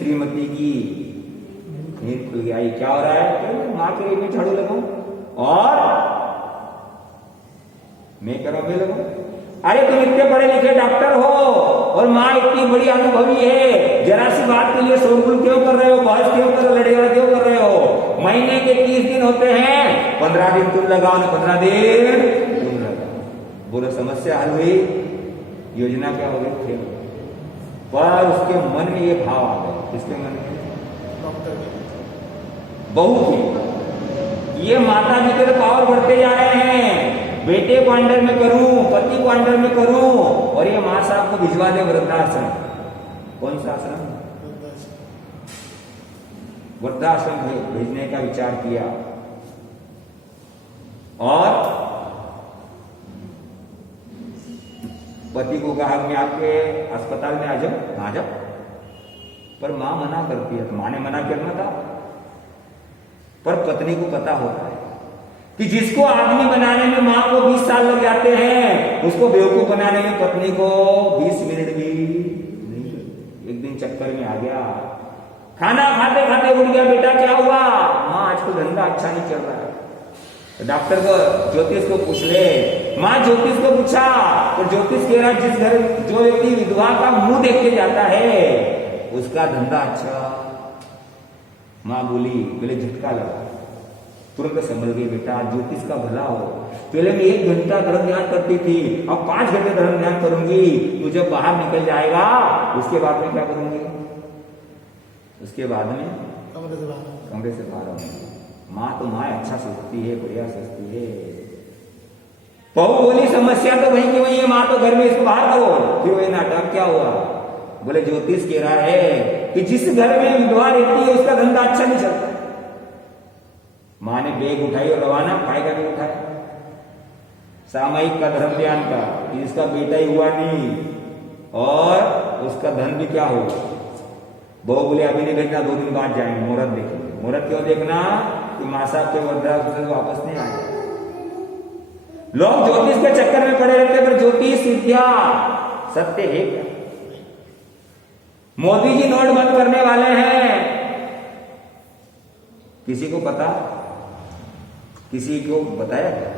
श्रीमती की नींद खुल गई। आई क्या हो रहा है? माँ के लिए मैं झाड़ू लगाऊं और मैं कह रहा हूं लगाऊं। अरे तुम इतने पढ़े लिखे डॉक्टर हो और माँ इतनी बड़ी अनुभवी है, जरा सी बात के लिए शोरगुल क्यों कर रहे हो, बहस क्यों कर रहे हो, लड़ेगा क्यों कर रहे हो? महीने के 30 दिन होते हैं, 15 दिन तुम लगाओ ना 15 दिन तुम लगाओ। बोलो समस्या हल हुई, योजना क्या हो गई? फेल। पर उसके मन में ये भाव आ गया, किसके मन में? बहू की। ये माता जी के पावर बढ़ते जा रहे हैं, बेटे को अंडर में करूं, पति को अंडर में करूं, और ये मां साहब को भिजवा दे वृद्धाश्रम। कौन सा आश्रम? वृद्धाश्रम भेजने का विचार किया और पति को कहा मैं आपके अस्पताल में आ जाओ। पर मां मना करती है, तो मां ने मना करना था। पर पत्नी को पता होता है कि जिसको आदमी बनाने में मां को 20 साल लग जाते हैं, उसको बेवकूफ बनाने में पत्नी को 20 मिनट भी नहीं। एक दिन चक्कर में आ गया, खाना खाते खाते उठ गया, बेटा क्या हुआ? मां आजकल धंधा अच्छा नहीं चल रहा है, डॉक्टर को ज्योतिष को पूछ ले। मां ज्योतिष को पूछा तो ज्योतिष कह रहा जिस घर जो व्यक्ति विधवा का मुंह देख के जाता है उसका धंधा अच्छा। मां बोली, पहले झटका लगा, तुरंत समझ गई, बेटा ज्योतिष का भला हो। पहले मैं 1 घंटा धर्म ध्यान करती थी, अब 5 घंटे धर्म ध्यान करूंगी। तू जब बाहर निकल जाएगा उसके बाद में क्या करूंगी? उसके बाद में कमरे से बाहर आऊंगी। माँ तो माँ अच्छा सोचती है, बढ़िया सोचती है। बहू बोली समस्या तो वही की वही है, माँ तो घर में इसको बाहर करो। फिर वही नाटक क्या हुआ? बोले ज्योतिष कह रहा है कि जिस घर में विधवा रहती है उसका धंधा अच्छा नहीं चलता। माँ ने बैग उठाई और रवाना, खाएगा भी उठाया सामयिक का धर्म ध्यान का, जिसका बेटा ही हुआ नहीं और उसका धन भी क्या हो। बहू बोले अभी नहीं भेजना, 2 दिन बाद जाएंगे, मुहूर्त देखेंगे। मुहूर्त क्यों देखना? कि मां साहब के वृद्धाश्रम से वापस नहीं आए। लोग ज्योतिष के चक्कर में पड़े रहते, पर ज्योतिष विद्या सत्य है क्या? मोदी जी नोट बंद करने वाले हैं, किसी को पता? किसी को बताया क्या?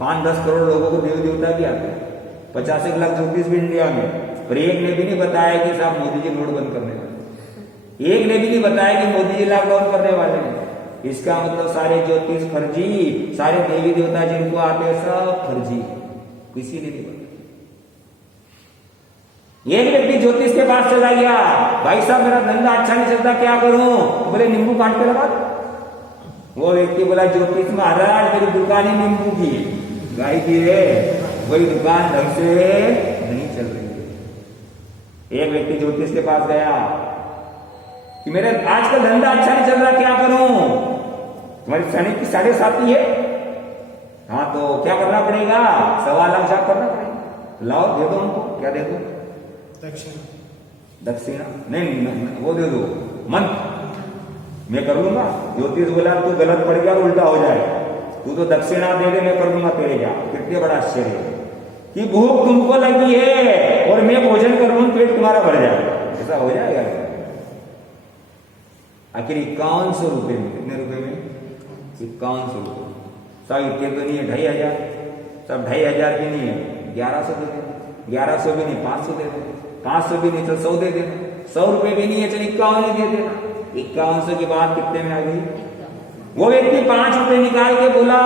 5-10 करोड़ लोगों को देवी देवता भी आते हैं, 50 लाख ज्योतिष भी इंडिया में, पर एक ने भी नहीं बताया कि साहब मोदी जी नोट बंद करने वाले। एक ने भी नहीं बताया कि मोदी जी लॉकडाउन करने वाले हैं। इसका मतलब सारे ज्योतिष फर्जी, सारे देवी देवता जिनको आते हैं सब फर्जी, किसी ने नहीं बताया। एक व्यक्ति ज्योतिष के पास चला गया, भाई साहब मेरा धंधा अच्छा नहीं चलता, क्या करूं? तो बोले नींबू काट के लगा। वो व्यक्ति बोला ज्योतिष महाराज मेरी दुकान ही नींबू की गाय की है, वही दुकान ढंग से नहीं चल रही है। एक व्यक्ति ज्योतिष के पास गया कि मेरे आजकल धंधा अच्छा नहीं चल रहा, क्या करूं? तुम्हारी शनि की 7.5 है। हाँ तो क्या करना पड़ेगा? 1.25 लाख जाप करना पड़ेगा। लाओ दे दो उनको। क्या दे दो? दक्षिणा नहीं, वो दे दो मंत्र, मैं कर लूंगा। ज्योतिष बोला तू गलत पड़ गया, उल्टा हो जाए, तू तो दक्षिणा दे दे, मैं कर दूंगा तेरे क्या। कितने बड़ा आश्चर्य है कि भूख तुमको लगी है और मैं भोजन कर लूं, पेट तुम्हारा भर जाए, ऐसा हो जाएगा? आखिर 5100 रुपए में, कितने रुपए में? 5100 रुपए। सब इतने तो नहीं है, 2500, सब 2500 भी नहीं है, 1100 दे देना। 1100 भी नहीं, 500 दे देना। 500 भी नहीं, चल 100 दे देना। 100 रुपए भी नहीं है, चल 51 दे देना। 5100 के बाद कितने में आ गई? वो व्यक्ति 5 रुपए निकाल के बोला,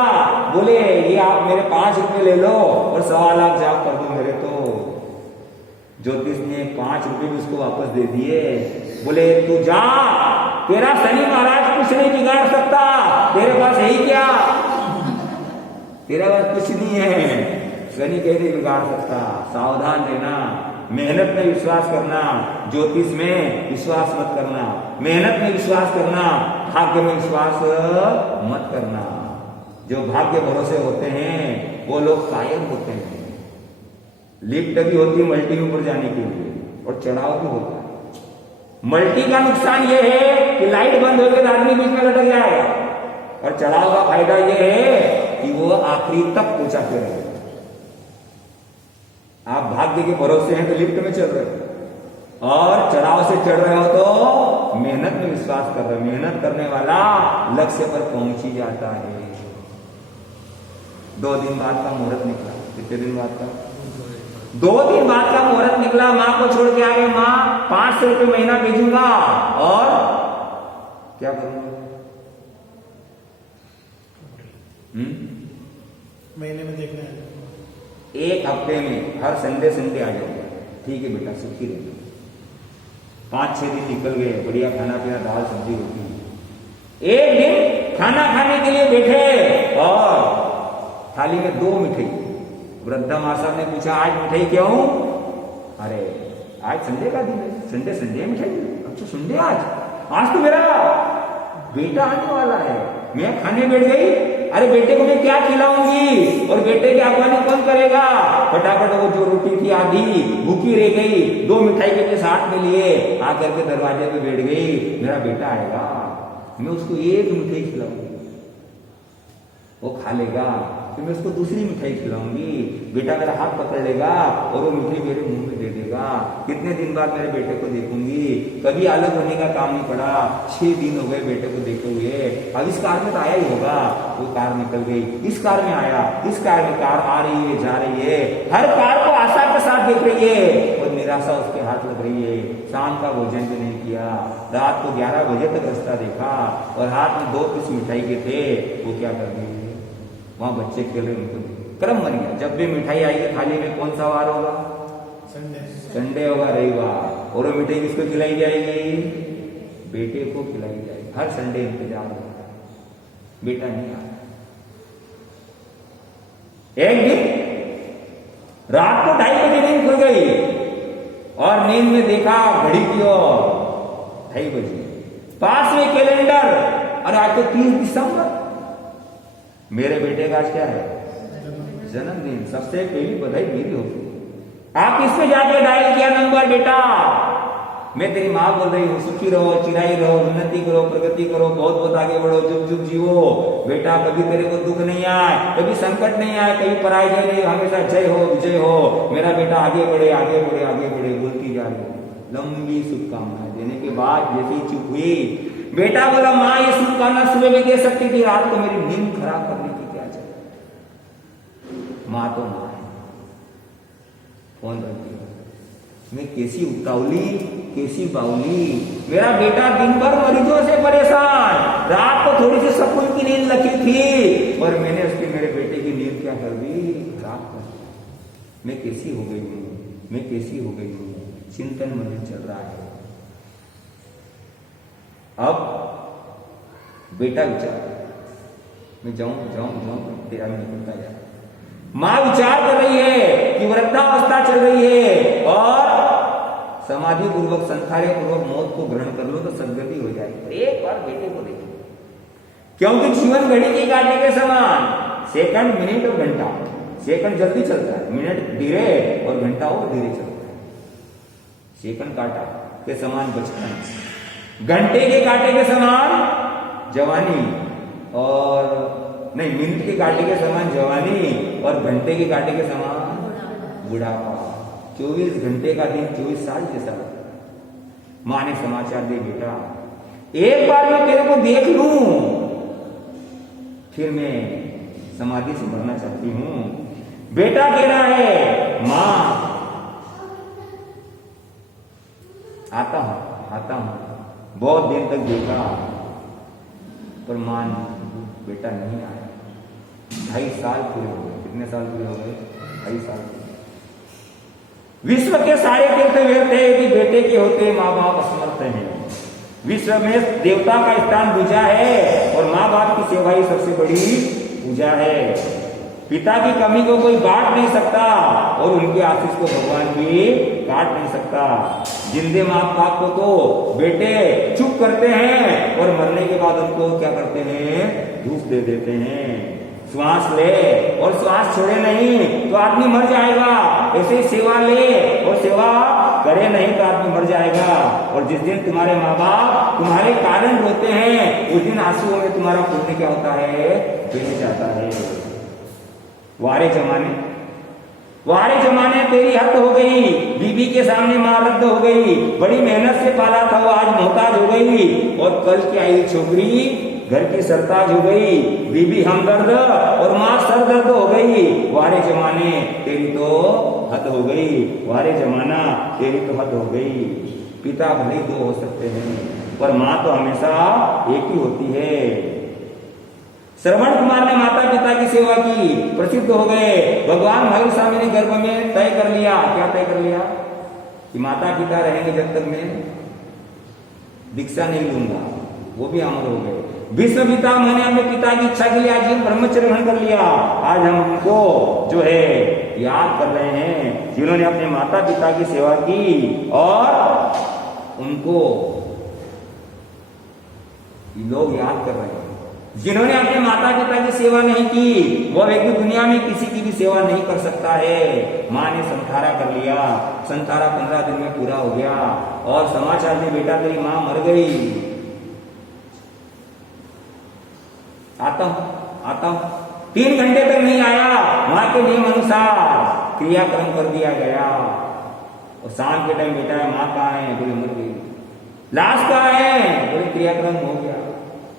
बोले ये आप मेरे 5 रुपए ले लो और 1.25 लाख जाप कर दो मेरे। तो ज्योतिष ने 5 रुपए भी उसको वापस दे दिए। बोले तू जा, तेरा शनि महाराज कुछ नहीं बिगाड़ सकता, तेरे पास है ही क्या? तेरे पास कुछ नहीं है, शनि कैसे बिगाड़ सकता? सावधान रहना, मेहनत में विश्वास करना, ज्योतिष में विश्वास मत करना, मेहनत में विश्वास करना, भाग्य में विश्वास मत करना। जो भाग्य भरोसे होते हैं वो लोग कायम होते हैं। लिफ्ट भी होती है मल्टी में ऊपर जाने के लिए और चढ़ाव भी होता है। मल्टी का नुकसान ये है कि लाइट बंद हो गई तो आदमी बीच में लटक जाएगा, और चढ़ाव का फायदा ये है कि वो आखिरी तक पहुंचाते रहेगा। आप भाग्य के भरोसे हैं तो लिफ्ट में चल रहे हो, और चढ़ाव से चढ़ रहे हो तो मेहनत में विश्वास कर रहे हो। मेहनत करने वाला लक्ष्य पर पहुंच ही जाता है। 2 दिन बाद का मुहूर्त निकला। कितने दिन बाद का? 2 दिन बाद का मुहूर्त निकला। माँ को छोड़ के आ गए। माँ 500 रुपये महीना भेजूंगा और क्या करूंगा? महीने में देखना है। 1 हफ्ते में हर संडे आ जाऊंगा। ठीक है बेटा, सुखी रहो। 5-6 दिन निकल गए। बढ़िया खाना पीना, दाल सब्जी रोटी। एक दिन खाना खाने के लिए बैठे और थाली में 2 मिठाई। वृद्धा माँ साहब ने पूछा, आज मिठाई क्यों? अरे आज संडे का दिन है, संडे मिठाई। अच्छा संडे आज तो मेरा बेटा आने वाला है। मैं खाने बैठ गई। अरे बेटे को मैं क्या खिलाऊंगी और बेटे की आगवानी कौन करेगा? फटाफट वो जो रोटी थी आधी भूखी रह गई, 2 मिठाई के पीस हाथ में लिए आकर के दरवाजे पे बैठ गई। मेरा बेटा आएगा, मैं उसको 1 मिठाई खिलाऊंगी, वो खा लेगा, फिर मैं उसको दूसरी मिठाई खिलाऊंगी। बेटा मेरा हाथ पकड़ लेगा और वो मिठाई मेरे मुंह में दे देगा। कितने दिन बाद मेरे बेटे को देखूंगी। कभी अलग होने का काम नहीं पड़ा। 6 दिन हो गए बेटे को देखे हुए। अब इस कार में तो आया ही होगा। वो कार निकल गई, इस कार में आया, इस कार में, कार आ रही है, जा रही है, हर कार को आशा के साथ देख रही है और निराशा उसके हाथ लग रही है। शाम का भोजन भी नहीं किया। रात को 11 बजे तक रास्ता देखा और हाथ में 2 पीस मिठाई के थे। वो क्या कर गई? वहां बच्चे खेल रहे, उनको क्रम बन गया। जब भी मिठाई आएगी थाली में कौन सा वार होगा? संडे होगा, रविवार। और वो मिठाई किसको खिलाई जाएगी? बेटे को खिलाई जाएगी। हर संडे इंतजार होगा, बेटा नहीं आया। एक दिन रात को 2:30 बजे नींद खुल गई और नींद में देखा घड़ी की ओर 2:30 बजे। पास में कैलेंडर, और आज तो 30 दिसंबर। मेरे बेटे का आज क्या है? जन्मदिन। सबसे पहली बधाई मेरी होगी। आप इसमें जाके डायल किया नंबर, बेटा मैं तेरी माँ बोल रही हूँ, सुखी रहो, चिराई रहो, उन्नति करो, प्रगति करो, बहुत बहुत आगे बढ़ो, जुग जुग जीवो। बेटा कभी तेरे को दुख नहीं आए, कभी संकट नहीं आए, कभी पराजय नहीं, हमेशा जय हो, विजय हो। मेरा बेटा आगे बढ़े, आगे बढ़े, आगे बढ़े, बोलती जा रही। लंबी शुभकामनाएं देने के बाद जैसे ही चुप हुई, बेटा बोला, माँ ये शुभकामना सुबह में दे सकती थी, रात को मेरी नींद खराब करने की क्या चाहिए? माँ तो माँ है, कौन बनती है? मैं कैसी उतावली, कैसी बाउली। मेरा बेटा दिन भर मरीजों से परेशान, रात को थोड़ी सी सुकून की नींद लगी थी और मैंने उसकी, मेरे बेटे की नींद क्या कर दी? खराब कर दी। मैं कैसी हो गई हूँ, मैं कैसी हो गई हूँ। चिंतन मन चल रहा है। अब बेटा विचार, मैं जाऊं तेरा भी निकलता जाए। मां विचार कर रही है कि वृद्धावस्था चल रही है और समाधि पूर्वक, संथारे पूर्वक मौत को ग्रहण कर लो तो सदगति हो जाएगी। एक बार बेटे को देखो, क्योंकि जीवन घड़ी के काटने के समान, सेकंड, मिनट और घंटा। सेकंड जल्दी चलता है, मिनट धीरे और घंटा और धीरे चलता है। सेकंड काटा के समान बचपन, घंटे के काटे के समान जवानी, और नहीं, मिनट के काटे के समान जवानी और घंटे के काटे के समान बुढ़ापा। 24 घंटे का दिन 24 साल जैसा लगता है। मां ने समाचार दे, बेटा एक बार मैं तेरे को देख लूं, फिर मैं समाधि से मरना चाहती हूं। बेटा कह रहा है, मां आता हूं। बहुत दिन तक देखा पर मां, बेटा नहीं आया। 2.5 साल पूरे हो गए। कितने साल पूरे हो गए? 2.5 साल। विश्व के सारे तीर्थ व्यर्थ है कि बेटे के होते माँ बाप असमर्थ हैं। विश्व में देवता का स्थान पूजा है और माँ बाप की सेवा ही सबसे बड़ी पूजा है। पिता की कमी को कोई बांट नहीं सकता और उनके आशीष को भगवान भी काट नहीं सकता। जिंदे माँ बाप को तो बेटे चुप करते हैं और मरने के बाद उनको क्या करते हैं? धूप दे देते हैं। श्वास ले और श्वास छोड़े नहीं तो आदमी मर जाएगा। ऐसे सेवा ले और सेवा करे नहीं तो आदमी मर जाएगा। और जिस दिन तुम्हारे माँ बाप तुम्हारे कारण रोते हैं, उस दिन आंसुओं में तुम्हारा पुण्य क्या होता है? बह जाता है। वारे जमाने वारे जमाने तेरी हद हो गई, बीबी के सामने मां रद्द हो गई, बड़ी मेहनत से पाला था वो आज मोहताज हो गई, और कल की आई छोकरी घर की सरताज हो गई, बीबी हमदर्द और मां सरदर्द हो गई। वारे जमाने तेरी तो हद हो गई, वारे जमाना तेरी तो हद हो गई। पिता भले दो हो सकते हैं पर मां तो हमेशा एक ही होती है। श्रवण कुमार ने माता पिता की सेवा की, प्रसिद्ध हो गए। भगवान महावीर स्वामी ने गर्भ में तय कर लिया, क्या तय कर लिया कि माता पिता रहेंगे जब तक मैं दीक्षा नहीं लूंगा, वो भी अमर हो गए। भीष्म पिता मैंने अपने पिता की इच्छा के लिए आज ब्रह्मचर्य ग्रहण कर लिया। आज हम उनको जो है याद कर रहे हैं जिन्होंने अपने माता पिता की सेवा की, और उनको लोग याद कर रहे हैं। जिन्होंने अपने माता पिता की सेवा नहीं की वो व्यक्ति दुनिया में किसी की भी सेवा नहीं कर सकता है। माँ ने संतारा कर लिया, संतारा 15 दिन में पूरा हो गया, और समाचार में बेटा तेरी माँ मर गई। आता हूं 3 घंटे तक नहीं आया, माँ के नियम अनुसार क्रियाक्रम कर दिया गया, और शाम के टाइम बेटा माँ कहाँ है, बोले मर गई। लाश कहाँ है, बोले क्रियाक्रम हो गया।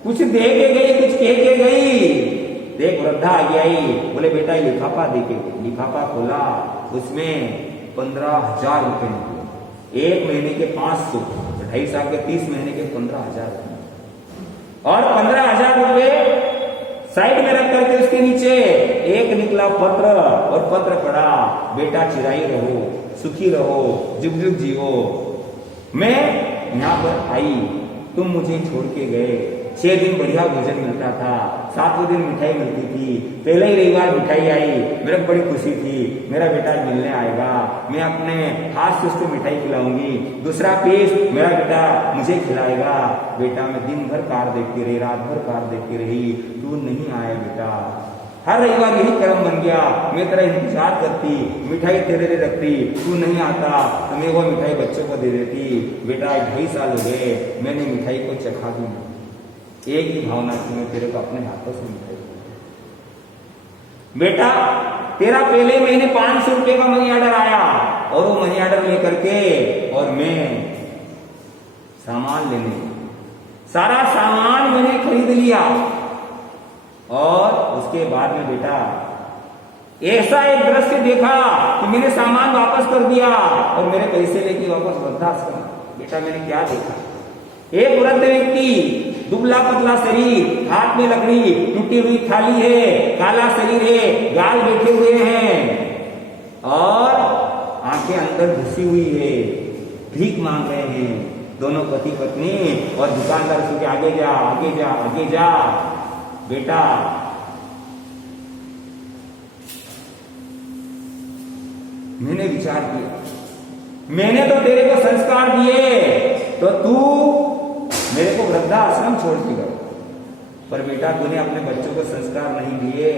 कुछ दे के गई, कुछ कह के गई, देख वृद्धा आगे आई, बोले बेटा लिफाफा दे के। लिफाफा खोला, उसमें 15,000 रुपए निकले। 1 महीने के 500, 2.5 साल के 30 महीने के 15,000 रुपए, और 15,000 रुपए साइड में रख करके उसके नीचे एक निकला पत्र, और पत्र पड़ा, बेटा चिराई रहो, सुखी रहो, जुग जुग जियो। मैं यहाँ पर आई, तुम मुझे छोड़ के गए। 6 दिन बढ़िया भोजन मिलता था, 7वें दिन मिठाई मिलती थी। पहले ही रविवार मिठाई आई, मेरे को बड़ी खुशी थी, मेरा बेटा मिलने आएगा, मैं अपने हाथ से उसको मिठाई खिलाऊंगी। दूसरा पीस मेरा बेटा मुझे खिलाएगा। बेटा मैं दिन भर कार देखती रही, रात भर कार देखती रही, तू नहीं आया बेटा। हर रविवार यही कर्म बन गया, मैं तेरा इंतजार करती, मिठाई तेरे लिए रखती, तू नहीं आता तो मैं वो मिठाई बच्चों को दे देती। बेटा 2.5 साल हो गए, मैंने मिठाई को चखा दी, एक ही भावना थी, मैं तेरे को अपने हाथों से मिठाई। बेटा तेरा पहले महीने 500 रुपए का मनी ऑर्डर आया, और वो मनी ऑर्डर लेकर के और मैं सामान लेने, सारा सामान मैंने खरीद लिया, और उसके बाद में बेटा ऐसा एक दृश्य देखा कि मैंने सामान वापस कर दिया और मेरे पैसे लेके वापस वृद्धाश्रम। बेटा मैंने क्या देखा, एक वृद्ध व्यक्ति, दुबला पतला शरीर, हाथ में लकड़ी, टूटी हुई थाली है, काला शरीर है, गाल बैठे हुए हैं, और आंखें अंदर घुसी हुई है, भीख मांग रहे हैं दोनों पति पत्नी, और दुकानदार उसके आगे जा आगे जा आगे जा। बेटा मैंने विचार किया, मैंने तो तेरे को संस्कार दिए, तो तू मेरे को वृद्धाश्रम छोड़ के गया, पर बेटा तूने अपने बच्चों को संस्कार नहीं दिए।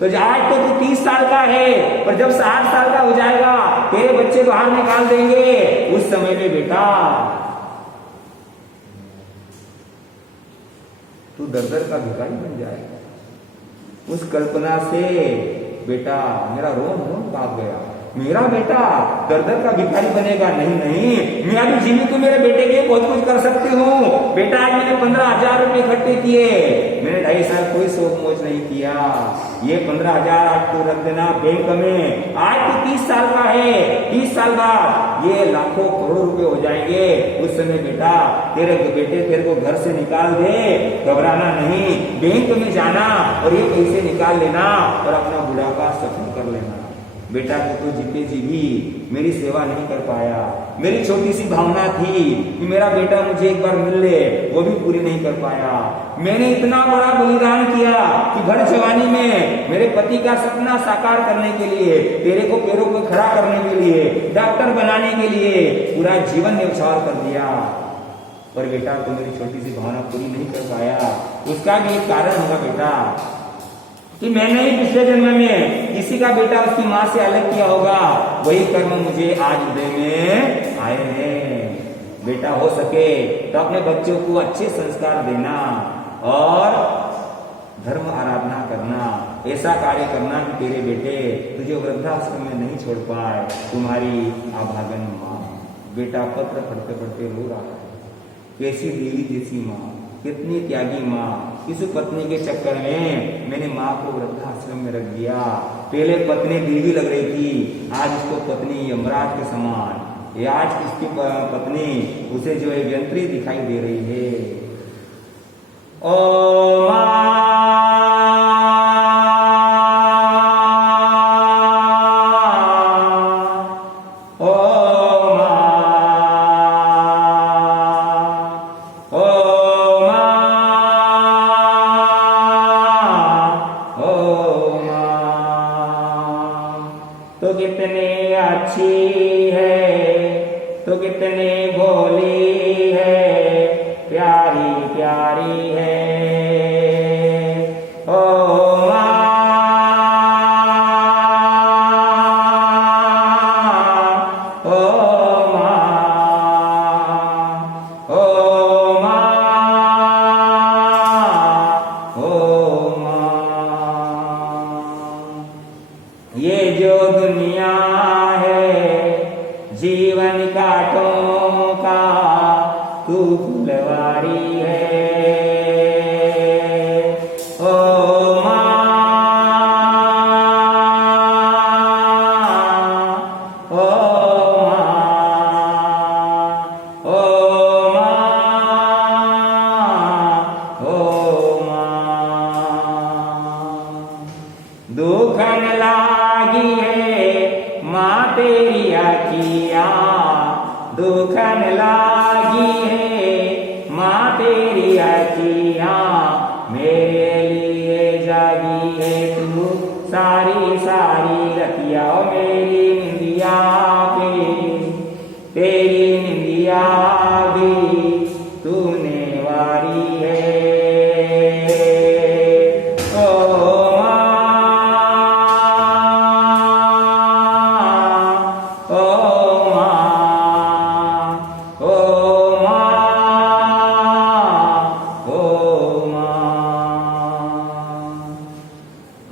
तो आज तो तू 30 साल का है, पर जब 60 साल का हो जाएगा तेरे बच्चे बाहर निकाल देंगे, उस समय में बेटा तू दर-दर का भिखारी बन जाएगा। उस कल्पना से बेटा मेरा रोम रोम कांप गया। मेरा बेटा दर-दर का भिखारी बनेगा? नहीं नहीं, मैं अभी जीवित तो मेरे बेटे के बहुत कुछ कर सकती हूँ। बेटा आज मैंने 15,000 रुपए इकट्ठे किए, मैंने 2.5 साल कोई शौक मौज नहीं किया। ये 15,000 आज तू रख देना बैंक में। आज तू 30 साल का है, 30 साल बाद ये लाखों करोड़ों रुपए हो जाएंगे। उस समय बेटा तेरे बेटे तेरे को घर से निकाल दे, घबराना नहीं, बैंक में जाना और ये पैसे निकाल लेना और अपना बुढ़ापा सफल कर लेना। बेटा तो जीते जी भी मेरी सेवा नहीं कर पाया। मेरी छोटी सी भावना थी कि मेरा बेटा मुझे एक बार मिल ले, वो भी पूरी नहीं कर पाया। मैंने इतना बड़ा बलिदान किया कि भर जवानी में मेरे पति का सपना साकार करने के लिए, तेरे को पैरों को खड़ा करने के लिए, डॉक्टर बनाने के लिए पूरा जीवन न्यौछावर कर दिया। पर बेटा तो मेरी छोटी सी भावना पूरी नहीं कर पाया। उसका भी एक कारण होगा बेटा कि मैंने ही पिछले जन्म में किसी का बेटा उसकी माँ से अलग किया होगा। वही कर्म मुझे आज हृदय में आए हैं। बेटा हो सके तो अपने बच्चों को अच्छे संस्कार देना और धर्म आराधना करना, ऐसा कार्य करना कि तेरे बेटे तुझे वृद्धाश्रम में नहीं छोड़ पाए। तुम्हारी अभागन माँ। बेटा पत्र पढ़ते पढ़ते रो रहा है। कैसी देवी जैसी माँ, कितनी त्यागी माँ। इस पत्नी के चक्कर में मैंने माँ को वृद्धाश्रम में रख दिया। पहले पत्नी देवी लग रही थी, आज इसको पत्नी यमराज के समान। ये आज इसकी पत्नी उसे जो है यंत्री दिखाई दे रही है। ओ माँ, तो कितनी अच्छी है, तो कितनी भोली है, प्यारी प्यारी है। ओ माँ, ओ माँ, ओ माँ, ओ माँ। ये जो दुनिया है जीवन कांटों का तू फुलवारी है। ओ माँ, ओ माँ, ओ माँ, ओ माँ। दुखन लागी है माँ तेरी आखियाँ, दुखन लागी है माँ तेरी आखियाँ। मेरे लिए जागी है तू सारी सारी रतिया। मेरी निंदिया भी, तेरी निंदिया भी तूने वारी है।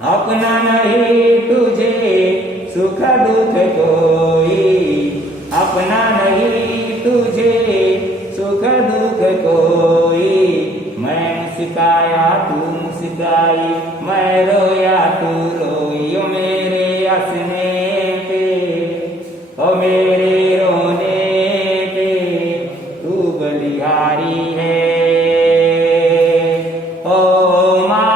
अपना नहीं तुझे सुख दुख कोई, अपना नहीं तुझे सुख दुख कोई। मैं मुस्काया तू मुस्काई, मैं रोया तू रोई। ओ मेरे हंसने पे, ओ मेरे रोने पे तू बलिहारी है। ओ माँ,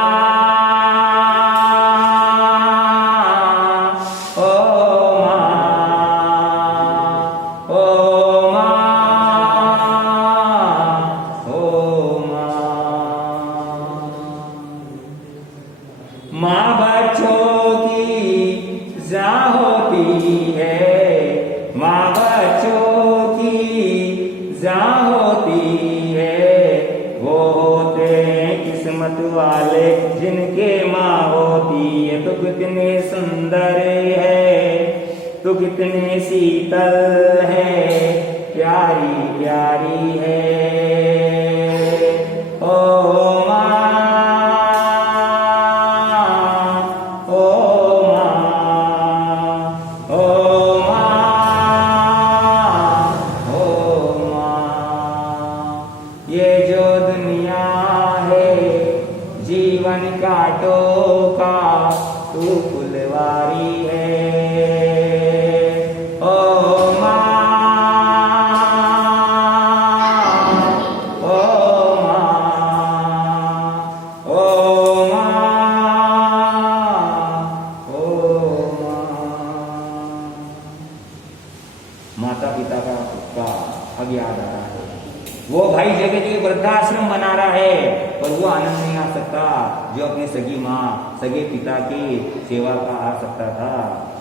माँ बच्चों की जा होती है, माँ बच्चों की जा होती है। वो होते हैं किस्मत वाले जिनके माँ होती है। तो कितने सुंदर है, तो कितने शीतल है, प्यारी प्यारी है। ओ माँ, ये जो दुनिया है जीवन कांटों का तू फुलवारी है। ओ माँ, ओ माँ, ओ माँ, ओ माँ। माता पिता का आगे आ रहा है। वो भाई जगह के वृद्धाश्रम बना रहा है, पर वो आनंद नहीं आ सकता जो अपने सगी माँ सगे पिता की सेवा का आ सकता था।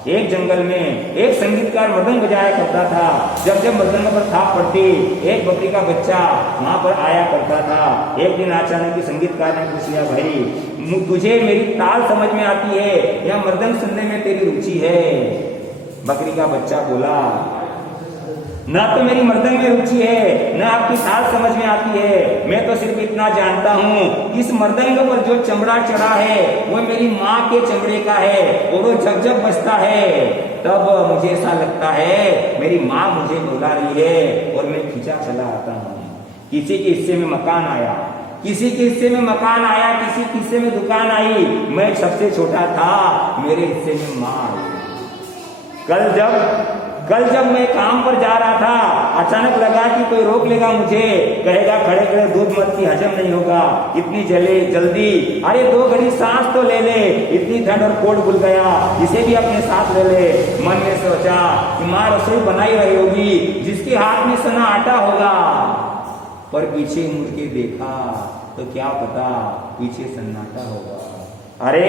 एक जंगल में एक संगीतकार मृदंग बजाया करता था। जब जब मृदंग पर थाप पड़ती एक बकरी का बच्चा वहां पर आया करता था। एक दिन अचानक की संगीतकार ने पूछ लिया, भाई तुझे मेरी ताल समझ में आती है या मृदंग सुनने में तेरी रुचि है? बकरी का बच्चा बोला, ना तो मेरी मर्दंग में रुचि है, ना आपकी साथ समझ में आती है। मैं तो सिर्फ इतना जानता हूँ, इस मर्दंग पर जो चमड़ा चढ़ा है वो मेरी माँ के चमड़े का है और वो जब जब बजता है तब मुझे ऐसा लगता है मेरी माँ मुझे बुला रही है और मैं खींचा चला आता हूँ। किसी के हिस्से में मकान आया, किसी के हिस्से में मकान आया, किसी के हिस्से में दुकान आई, मैं सबसे छोटा था, मेरे हिस्से में माँ आई। कल जब मैं काम पर जा रहा था, अचानक लगा कि कोई रोक लेगा मुझे, कहेगा खड़े खड़े दूध मत की, हजम नहीं होगा इतनी जल्दी, अरे 2 घड़ी सांस तो ले ले, इतनी ठंड और कोट भूल गया, इसे भी अपने साथ ले ले। मन में सोचा कि माँ रसोई बनाई रही होगी, जिसके हाथ में सना आटा होगा, पर पीछे मुड़ के देखा तो क्या पता पीछे सन्नाटा होगा। अरे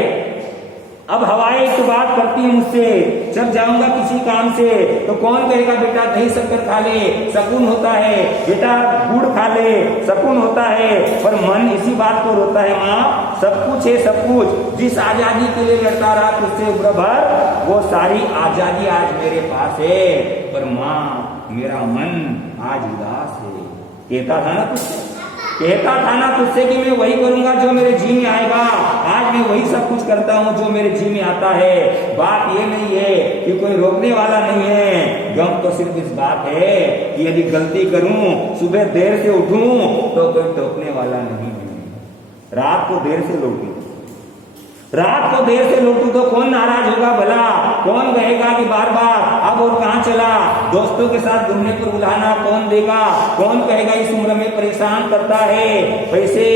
अब हवाएं एक बात करती है मुझसे, जब जाऊंगा किसी काम से तो कौन कहेगा बेटा दही शक्कर खा ले सकून होता है, बेटा गुड़ खा ले सकून होता है, पर मन इसी बात को रोता है माँ सब कुछ है, सब कुछ जिस आजादी के लिए लड़ता रहा तुझसे उम्र भर, वो सारी आजादी आज मेरे पास है, पर माँ मेरा मन आज उदास है। कहता था ना तुझसे कि मैं वही करूंगा जो मेरे जी में आएगा, आज मैं वही सब कुछ करता हूँ जो मेरे जी में आता है। बात ये नहीं है कि कोई रोकने वाला नहीं है, गम तो सिर्फ इस बात है कि यदि गलती करूं, सुबह देर से उठूं तो कोई टोकने वाला नहीं है। रात को देर से लौटूं तो कौन नाराज होगा भला, कौन कहेगा कि बार बार अब और कहाँ चला, दोस्तों के साथ घूमने पर बुलाना कौन देगा, कौन कहेगा इस उम्र में परेशान करता है, पैसे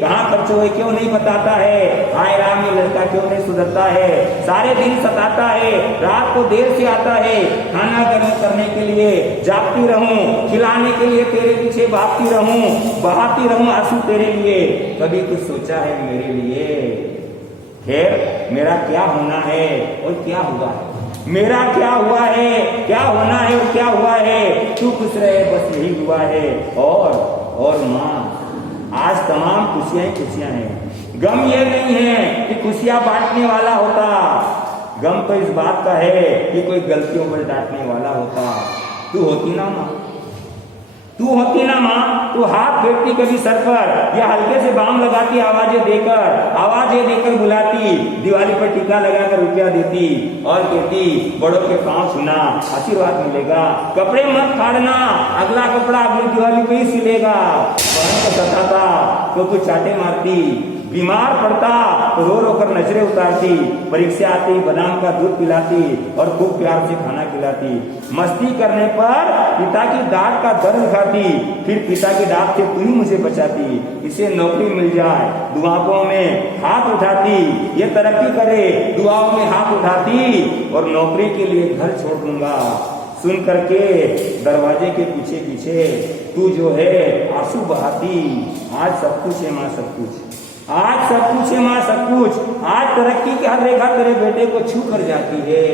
कहाँ खर्च हुए क्यों नहीं बताता है, आए राम ये लड़का क्यों नहीं सुधरता है, सारे दिन सताता है, रात को देर से आता है, खाना गर्म करने के लिए जागती रहूं, खिलाने के लिए तेरे पीछे भागती रहूं, बहाती रहूं आंसू तेरे लिए, कभी कुछ सोचा है मेरे लिए। खैर मेरा क्या होना है और क्या हुआ है, मेरा क्या हुआ है, क्या होना है और क्या हुआ है, तू खुश रहे बस यही हुआ है। और माँ आज तमाम खुशियां हैं, गम ये नहीं है कि खुशियां बांटने वाला होता, गम तो इस बात का है कि कोई गलतियों पर डांटने वाला होता। तू होती ना माँ, तू हाथ फेरती कभी सर पर या हल्के से बाम लगाती, आवाजें देकर बुलाती, दिवाली पर टीका लगाकर रुपया देती और कहती बड़ों के पांव छूना आशीर्वाद मिलेगा, कपड़े मत फाड़ना अगला कपड़ा अगली दिवाली पे ही सिलेगा। बहन को सताता तो कुछ चाटे मारती, बीमार पड़ता तो रो रो कर नजरें उतारती, परीक्षा आती बादाम का दूध पिलाती और खूब प्यार से खाना खिलाती, मस्ती करने पर पिता की डांट का दर्द खाती, फिर पिता की डांट से तू ही मुझे बचाती, इसे नौकरी मिल जाए दुआओं में हाथ उठाती, ये तरक्की करे दुआओं में हाथ उठाती और नौकरी के लिए घर छोड़ दूंगा। सुन करके दरवाजे के पीछे पीछे तू जो है आंसू बहाती, आज सब कुछ है माँ सब कुछ, आज सब कुछ है माँ सब कुछ, आज तरक्की की हर रेखा तेरे बेटे को छू कर जाती है।